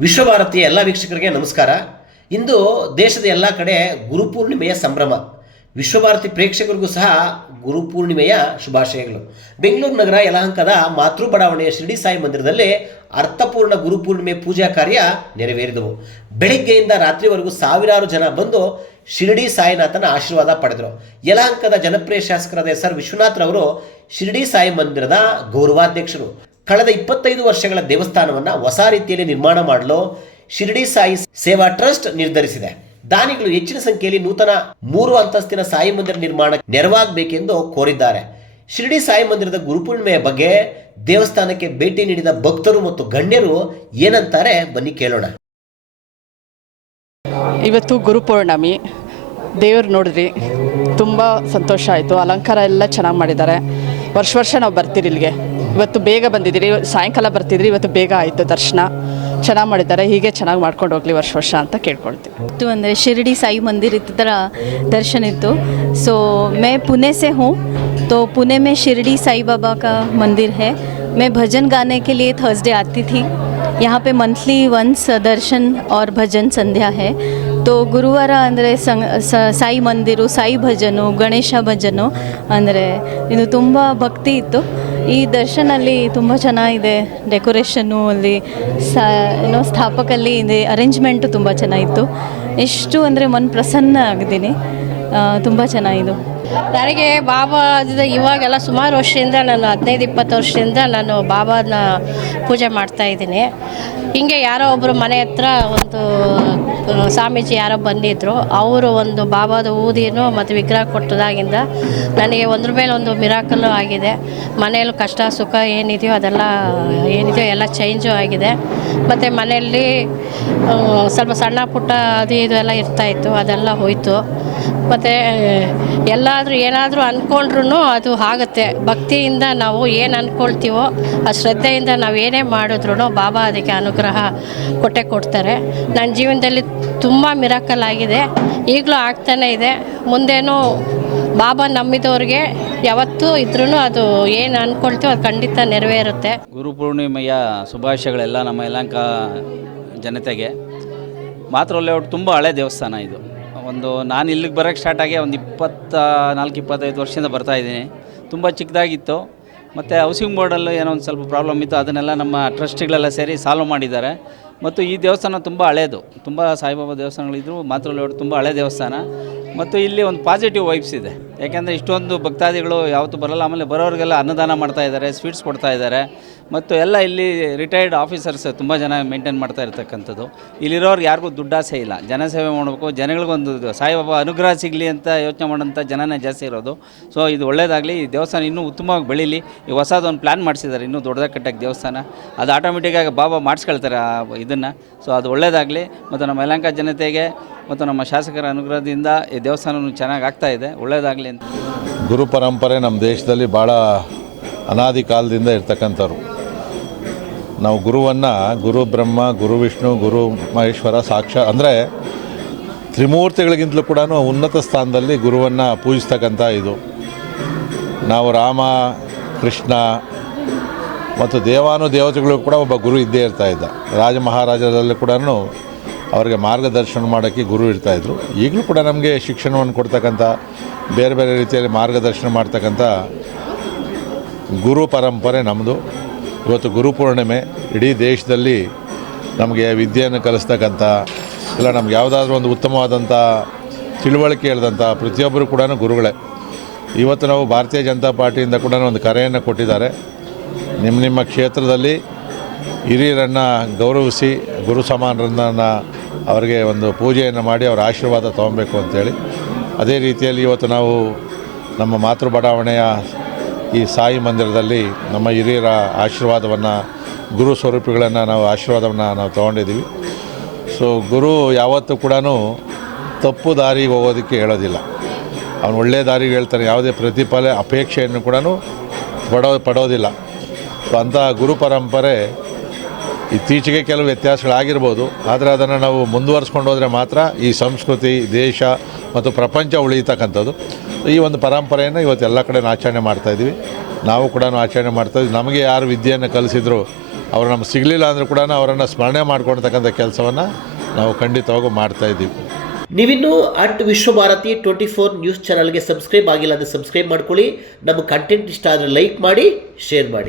ವಿಶ್ವಭಾರತಿಯ ಎಲ್ಲ ವೀಕ್ಷಕರಿಗೆ ನಮಸ್ಕಾರ. ಇಂದು ದೇಶದ ಎಲ್ಲ ಕಡೆ ಗುರುಪೂರ್ಣಿಮೆಯ ಸಂಭ್ರಮ. ವಿಶ್ವಭಾರತಿ ಪ್ರೇಕ್ಷಕರಿಗೂ ಸಹ ಗುರುಪೂರ್ಣಿಮೆಯ ಶುಭಾಶಯಗಳು. ಬೆಂಗಳೂರು ನಗರ ಯಲಹಂಕದ ಮಾತೃ ಬಡಾವಣೆಯ ಶಿರಡಿ ಸಾಯಿ ಮಂದಿರದಲ್ಲಿ ಅರ್ಥಪೂರ್ಣ ಗುರುಪೂರ್ಣಿಮೆ ಪೂಜಾ ಕಾರ್ಯ ನೆರವೇರಿದವು. ಬೆಳಿಗ್ಗೆಯಿಂದ ರಾತ್ರಿವರೆಗೂ ಸಾವಿರಾರು ಜನ ಬಂದು ಶಿರಡಿ ಸಾಯಿನಾಥನ ಆಶೀರ್ವಾದ ಪಡೆದರು. ಯಲಹಂಕದ ಜನಪ್ರಿಯ ಶಾಸಕರಾದ ಎಸ್ ಆರ್ ವಿಶ್ವನಾಥ್ರವರು ಶಿರಡಿ ಸಾಯಿ ಮಂದಿರದ ಗೌರವಾಧ್ಯಕ್ಷರು. ಕಳೆದ ಇಪ್ಪತ್ತೈದು ವರ್ಷಗಳ ದೇವಸ್ಥಾನವನ್ನು ಹೊಸ ರೀತಿಯಲ್ಲಿ ನಿರ್ಮಾಣ ಮಾಡಲು ಶಿರಡಿ ಸಾಯಿ ಸೇವಾ ಟ್ರಸ್ಟ್ ನಿರ್ಧರಿಸಿದೆ. ದಾನಿಗಳು ಹೆಚ್ಚಿನ ಸಂಖ್ಯೆಯಲ್ಲಿ ನೂತನ ಮೂರು ಅಂತಸ್ತಿನ ಸಾಯಿ ಮಂದಿರ ನಿರ್ಮಾಣ ನೆರವಾಗಬೇಕೆಂದು ಕೋರಿದ್ದಾರೆ. ಶಿರಡಿ ಸಾಯಿ ಮಂದಿರದ ಗುರುಪೂರ್ಣಿಮೆಯ ಬಗ್ಗೆ ದೇವಸ್ಥಾನಕ್ಕೆ ಭೇಟಿ ನೀಡಿದ ಭಕ್ತರು ಮತ್ತು ಗಣ್ಯರು ಏನಂತಾರೆ ಬನ್ನಿ ಕೇಳೋಣ. ಇವತ್ತು ಗುರುಪೌರ್ಣಮಿ. ದೇವ್ರು ನೋಡಿದ್ರಿ, ತುಂಬ ಸಂತೋಷ ಆಯಿತು. ಅಲಂಕಾರ ಎಲ್ಲ ಚೆನ್ನಾಗಿ ಮಾಡಿದ್ದಾರೆ. ವರ್ಷ ವರ್ಷ ನಾವು ಬರ್ತೀರಿ ಇಲ್ಲಿಗೆ. ಇವತ್ತು ಬೇಗ ಬಂದಿದ್ದೀರಿ ಸಾಯಂಕಾಲ ಬರ್ತಿದ್ರಿ ಇವತ್ತು ಬೇಗ ಆಯಿತು ದರ್ಶನ ಚೆನ್ನಾಗಿ ಮಾಡಿದ್ದಾರೆ ಹೀಗೆ ಚೆನ್ನಾಗಿ ಮಾಡ್ಕೊಂಡು ಹೋಗ್ಲಿ ವರ್ಷ ವರ್ಷ ಅಂತ ಕೇಳ್ಕೊಳ್ತೀವಿ तो अंदर शिरडी साई मंदिर इस तरह दर्शन इतो सो मैं पुणे से हूँ तो पुणे में शिरडी साई बाबा का मंदिर है मैं भजन गाने के लिए थर्सडे आती थी यहाँ पे मंथली वंस दर्शन और भजन संध्या है तो ಗುರುವಾರ ಅಂದರೆ ಸಂಗ್ ಸ- ಸಾಯಿ ಮಂದಿರು ಸಾಯಿ ಭಜನು ಗಣೇಶ ಭಜನು ಅಂದರೆ ಇದು ತುಂಬ ಭಕ್ತಿ ಇತ್ತು ಈ ದರ್ಶನಲ್ಲಿ ತುಂಬ ಚೆನ್ನಾಗಿದೆ ಡೆಕೋರೇಷನ್ನು ಅಲ್ಲಿ ಸ, ಏನೋ ಸ್ಥಾಪಕಲ್ಲಿ ಇದೆ ಅರೇಂಜ್ಮೆಂಟು ತುಂಬ ಚೆನ್ನಾಗಿತ್ತು. ಎಷ್ಟು ಅಂದರೆ ಮನ್ ಪ್ರಸನ್ನ ಆಗಿದ್ದೀನಿ. ತುಂಬ ಚೆನ್ನಾಗಿದ್ದು. ನನಗೆ ಬಾಬಾ ಇವಾಗೆಲ್ಲ ಸುಮಾರು ವರ್ಷದಿಂದ ನಾನು ಹದಿನೈದು, ಇಪ್ಪತ್ತು ವರ್ಷದಿಂದ ನಾನು ಬಾಬಾನ ಪೂಜೆ ಮಾಡ್ತಾ ಇದ್ದೀನಿ. ಹಿಂಗೆ ಯಾರೋ ಒಬ್ಬರು ಮನೆ ಹತ್ರ ಒಂದು ಸ್ವಾಮೀಜಿ ಯಾರೋ ಬಂದಿದ್ದರು ಅವರು ಒಂದು ಬಾಬಾದ ಊದಿನೂ ಮತ್ತು ವಿಗ್ರಹ ಕೊಟ್ಟದಾಗಿಂದ ನನಗೆ ಒಂದ್ರ ಮೇಲೆ ಒಂದು ಮಿರಾಕಲ್ಲು ಆಗಿದೆ. ಮನೆಯಲ್ಲೂ ಕಷ್ಟ, ಸುಖ ಏನಿದೆಯೋ ಅದೆಲ್ಲ, ಏನಿದೆಯೋ ಎಲ್ಲ ಚೇಂಜು ಆಗಿದೆ. ಮತ್ತು ಮನೆಯಲ್ಲಿ ಸ್ವಲ್ಪ ಸಣ್ಣ ಪುಟ್ಟ ಅದು ಇದು ಎಲ್ಲ ಇರ್ತಾಯಿತ್ತು ಅದೆಲ್ಲ ಹೋಯಿತು. ಮತ್ತು ಎಲ್ಲಾದರೂ ಏನಾದರೂ ಅಂದ್ಕೊಂಡ್ರೂ ಅದು ಆಗುತ್ತೆ. ಭಕ್ತಿಯಿಂದ ನಾವು ಏನು ಅಂದ್ಕೊಳ್ತೀವೋ ಆ ಶ್ರದ್ಧೆಯಿಂದ ನಾವು ಏನೇ ಮಾಡಿದ್ರು ಬಾಬಾ ಅದಕ್ಕೆ ಅನುಗ್ರಹ ಕೊಟ್ಟೆ ಕೊಡ್ತಾರೆ. ನನ್ನ ಜೀವನದಲ್ಲಿ ತುಂಬ ಮಿರಾಕಲ್ ಆಗಿದೆ. ಈಗಲೂ ಆಗ್ತಾನೆ ಇದೆ. ಮುಂದೇನೂ ಬಾಬಾ ನಂಬಿದವ್ರಿಗೆ ಯಾವತ್ತೂ ಇದ್ರೂ ಅದು ಏನು ಅಂದ್ಕೊಳ್ತೀವೋ ಅದು ಖಂಡಿತ ನೆರವೇರುತ್ತೆ. ಗುರುಪೂರ್ಣಿಮೆಯ ಶುಭಾಶಯಗಳೆಲ್ಲ ನಮ್ಮ ಯಲಹಂಕ ಜನತೆಗೆ. ಮಾತ್ರ ಲೇಔಟ್ ತುಂಬ ಹಳೆ ದೇವಸ್ಥಾನ ಇದು. ಒಂದು ನಾನು ಇಲ್ಲಿಗೆ ಬರೋಕ್ಕೆ ಸ್ಟಾರ್ಟ್ ಆಗಿ ಒಂದು ಇಪ್ಪತ್ತ, ನಾಲ್ಕು ಇಪ್ಪತ್ತೈದು ವರ್ಷದಿಂದ ಬರ್ತಾ ಇದ್ದೀನಿ. ತುಂಬ ಚಿಕ್ಕದಾಗಿತ್ತು. ಮತ್ತು ಹೌಸಿಂಗ್ ಬೋರ್ಡಲ್ಲೂ ಏನೋ ಒಂದು ಸ್ವಲ್ಪ ಪ್ರಾಬ್ಲಮ್ ಇತ್ತು. ಅದನ್ನೆಲ್ಲ ನಮ್ಮ ಟ್ರಸ್ಟ್ಗಳೆಲ್ಲ ಸೇರಿ ಸಾಲ್ವ್ ಮಾಡಿದ್ದಾರೆ. ಮತ್ತು ಈ ದೇವಸ್ಥಾನ ತುಂಬ ಹಳೇದು. ತುಂಬ ಸಾಯಿಬಾಬಾ ದೇವಸ್ಥಾನಗಳಿದ್ರು ಮಾತ್ರ ತುಂಬ ಹಳೆ ದೇವಸ್ಥಾನ. ಮತ್ತು ಇಲ್ಲಿ ಒಂದು ಪಾಸಿಟಿವ್ ವೈಬ್ಸ್ ಇದೆ. ಯಾಕೆಂದರೆ ಇಷ್ಟೊಂದು ಭಕ್ತಾದಿಗಳು ಯಾವತ್ತು ಬರಲ್ಲ, ಆಮೇಲೆ ಬರೋರಿಗೆಲ್ಲ ಅನ್ನದಾನ ಮಾಡ್ತಾ ಇದ್ದಾರೆ ಸ್ವೀಟ್ಸ್ ಕೊಡ್ತಾ ಇದ್ದಾರೆ. ಮತ್ತು ಎಲ್ಲ ಇಲ್ಲಿ ರಿಟೈರ್ಡ್ ಆಫೀಸರ್ಸ್ ತುಂಬ ಜನ ಮೇಂಟೈನ್ ಮಾಡ್ತಾ ಇರ್ತಕ್ಕಂಥದ್ದು. ಇಲ್ಲಿರೋರು ಯಾರಿಗೂ ದುಡ್ಡಾಸೆ ಇಲ್ಲ. ಜನಸೇವೆ ಮಾಡಬೇಕು. ಜನಗಳಿಗೊಂದು ಸಾಯಿಬಾಬಾ ಅನುಗ್ರಹ ಸಿಗಲಿ ಅಂತ ಯೋಚನೆ ಮಾಡೋಂಥ ಜನನೇ ಜಾಸ್ತಿ ಇರೋದು. ಸೊ, ಇದು ಒಳ್ಳೇದಾಗಲಿ. ಈ ದೇವಸ್ಥಾನ ಇನ್ನೂ ಉತ್ತಮವಾಗಿ ಬೆಳೀಲಿ. ಈ ಹೊಸದೊಂದು ಪ್ಲ್ಯಾನ್ ಮಾಡಿಸಿದ್ದಾರೆ. ಇನ್ನೂ ದೊಡ್ಡದಾಗಿ ಕಟ್ಟಕ್ಕೆ ದೇವಸ್ಥಾನ. ಅದು ಆಟೋಮೆಟಿಕ್ಕಾಗಿ ಬಾಬಾ ಮಾಡಿಸ್ಕೊಳ್ತಾರೆ. ಆ ಇದನ್ನು. ಸೊ ಅದು ಒಳ್ಳೆಯದಾಗಲಿ ಮತ್ತು ನಮ್ಮ ಯಲಹಂಕ ಜನತೆಗೆ ಮತ್ತು ನಮ್ಮ ಶಾಸಕರ ಅನುಗ್ರಹದಿಂದ ಈ ದೇವಸ್ಥಾನವೂ ಚೆನ್ನಾಗಿ ಆಗ್ತಾ ಇದೆ. ಒಳ್ಳೆಯದಾಗಲಿ ಅಂತ. ಗುರು ಪರಂಪರೆ ನಮ್ಮ ದೇಶದಲ್ಲಿ ಭಾಳ ಅನಾದಿ ಕಾಲದಿಂದ ಇರ್ತಕ್ಕಂಥವ್ರು. ನಾವು ಗುರುವನ್ನು ಗುರು ಬ್ರಹ್ಮ, ಗುರು ವಿಷ್ಣು, ಗುರು ಮಹೇಶ್ವರ ಸಾಕ್ಷ ಅಂದರೆ ತ್ರಿಮೂರ್ತಿಗಳಿಗಿಂತಲೂ ಕೂಡ ಉನ್ನತ ಸ್ಥಾನದಲ್ಲಿ ಗುರುವನ್ನು ಪೂಜಿಸ್ತಕ್ಕಂಥ ಇದು. ನಾವು ರಾಮ, ಕೃಷ್ಣ ಮತ್ತು ದೇವಾನು ದೇವತೆಗಳು ಕೂಡ ಒಬ್ಬ ಗುರು ಇದ್ದೇ ಇರ್ತಾ ಇದ್ದ. ರಾಜ ಮಹಾರಾಜರಲ್ಲಿ ಕೂಡ ಅವರಿಗೆ ಮಾರ್ಗದರ್ಶನ ಮಾಡೋಕ್ಕೆ ಗುರು ಇರ್ತಾಯಿದ್ರು ಈಗಲೂ ಕೂಡ ನಮಗೆ ಶಿಕ್ಷಣವನ್ನು ಕೊಡ್ತಕ್ಕಂಥ, ಬೇರೆ ಬೇರೆ ರೀತಿಯಲ್ಲಿ ಮಾರ್ಗದರ್ಶನ ಮಾಡ್ತಕ್ಕಂಥ ಗುರು ಪರಂಪರೆ ನಮ್ಮದು ಇವತ್ತು ಗುರುಪೂರ್ಣಿಮೆ ಇಡೀ ದೇಶದಲ್ಲಿ ನಮಗೆ ವಿದ್ಯೆಯನ್ನು ಕಲಿಸ್ತಕ್ಕಂಥ, ಇಲ್ಲ ನಮ್ಗೆ ಯಾವುದಾದ್ರೂ ಒಂದು ಉತ್ತಮವಾದಂಥ ತಿಳುವಳಿಕೆ ಹೇಳಿದಂಥ ಪ್ರತಿಯೊಬ್ಬರು ಕೂಡ ಗುರುಗಳೇ. ಇವತ್ತು ನಾವು ಭಾರತೀಯ ಜನತಾ ಪಾರ್ಟಿಯಿಂದ ಕೂಡ ಒಂದು ಕರೆಯನ್ನು ಕೊಟ್ಟಿದ್ದಾರೆ. ನಿಮ್ಮ ನಿಮ್ಮ ಕ್ಷೇತ್ರದಲ್ಲಿ ಹಿರಿಯರನ್ನು ಗೌರವಿಸಿ ಗುರು ಸಮಾನರನ್ನ ಅವರಿಗೆ ಒಂದು ಪೂಜೆಯನ್ನು ಮಾಡಿ ಅವರ ಆಶೀರ್ವಾದ ತೊಗೊಬೇಕು ಅಂತೇಳಿ. ಅದೇ ರೀತಿಯಲ್ಲಿ ಇವತ್ತು ನಾವು ನಮ್ಮ ಮಾತೃ ಬಡಾವಣೆಯ ಈ ಸಾಯಿ ಮಂದಿರದಲ್ಲಿ ನಮ್ಮ ಹಿರಿಯರ ಆಶೀರ್ವಾದವನ್ನು, ಗುರು ಸ್ವರೂಪಿಗಳನ್ನು ನಾವು ಆಶೀರ್ವಾದವನ್ನು ನಾವು ತೊಗೊಂಡಿದ್ದೀವಿ. ಸೊ ಗುರು ಯಾವತ್ತೂ ಕೂಡ ತಪ್ಪು ದಾರಿಗೆ ಹೋಗೋದಕ್ಕೆ ಹೇಳೋದಿಲ್ಲ. ಅವನು ಒಳ್ಳೆಯ ದಾರಿಗೆ ಹೇಳ್ತಾನೆ, ಯಾವುದೇ ಪ್ರತಿಫಲ, ಅಪೇಕ್ಷೆಯನ್ನು ಕೂಡ ಪಡೋ, ಪಡೋದಿಲ್ಲ. ಅಂಥ ಗುರು ಪರಂಪರೆ ಇತ್ತೀಚೆಗೆ ಕೆಲವು ವ್ಯತ್ಯಾಸಗಳಾಗಿರ್ಬೋದು, ಆದರೆ ಅದನ್ನು ನಾವು ಮುಂದುವರಿಸ್ಕೊಂಡು ಹೋದರೆ ಮಾತ್ರ ಈ ಸಂಸ್ಕೃತಿ, ದೇಶ ಮತ್ತು ಪ್ರಪಂಚ ಉಳಿಯತಕ್ಕಂಥದ್ದು. ಈ ಒಂದು ಪರಂಪರೆಯನ್ನು ಇವತ್ತು ಎಲ್ಲ ಕಡೆ ಆಚರಣೆ ಮಾಡ್ತಾಯಿದ್ದೀವಿ ನಾವು ಕೂಡ ಆಚರಣೆ ಮಾಡ್ತಾಯಿದ್ವಿ ನಮಗೆ ಯಾರು ವಿದ್ಯೆಯನ್ನು ಕಲಿಸಿದ್ರು ಅವರು ನಮ್ಗೆ ಸಿಗಲಿಲ್ಲ ಅಂದರೂ ಕೂಡ ಅವರನ್ನು ಸ್ಮರಣೆ ಮಾಡ್ಕೊಳ್ತಕ್ಕಂಥ ಕೆಲಸವನ್ನು ನಾವು ಖಂಡಿತವಾಗೂ ಮಾಡ್ತಾಯಿದ್ದೀವಿ ನೀವಿನ್ನೂ at Vishwabharati twenty four news ಚಾನಲ್ಗೆ ಸಬ್ಸ್ಕ್ರೈಬ್ ಆಗಿಲ್ಲ ಅಂದರೆ ಸಬ್ಸ್ಕ್ರೈಬ್ ಮಾಡ್ಕೊಳ್ಳಿ. ನಮ್ಮ ಕಂಟೆಂಟ್ ಇಷ್ಟ ಆದರೆ ಲೈಕ್ ಮಾಡಿ ಶೇರ್ ಮಾಡಿ.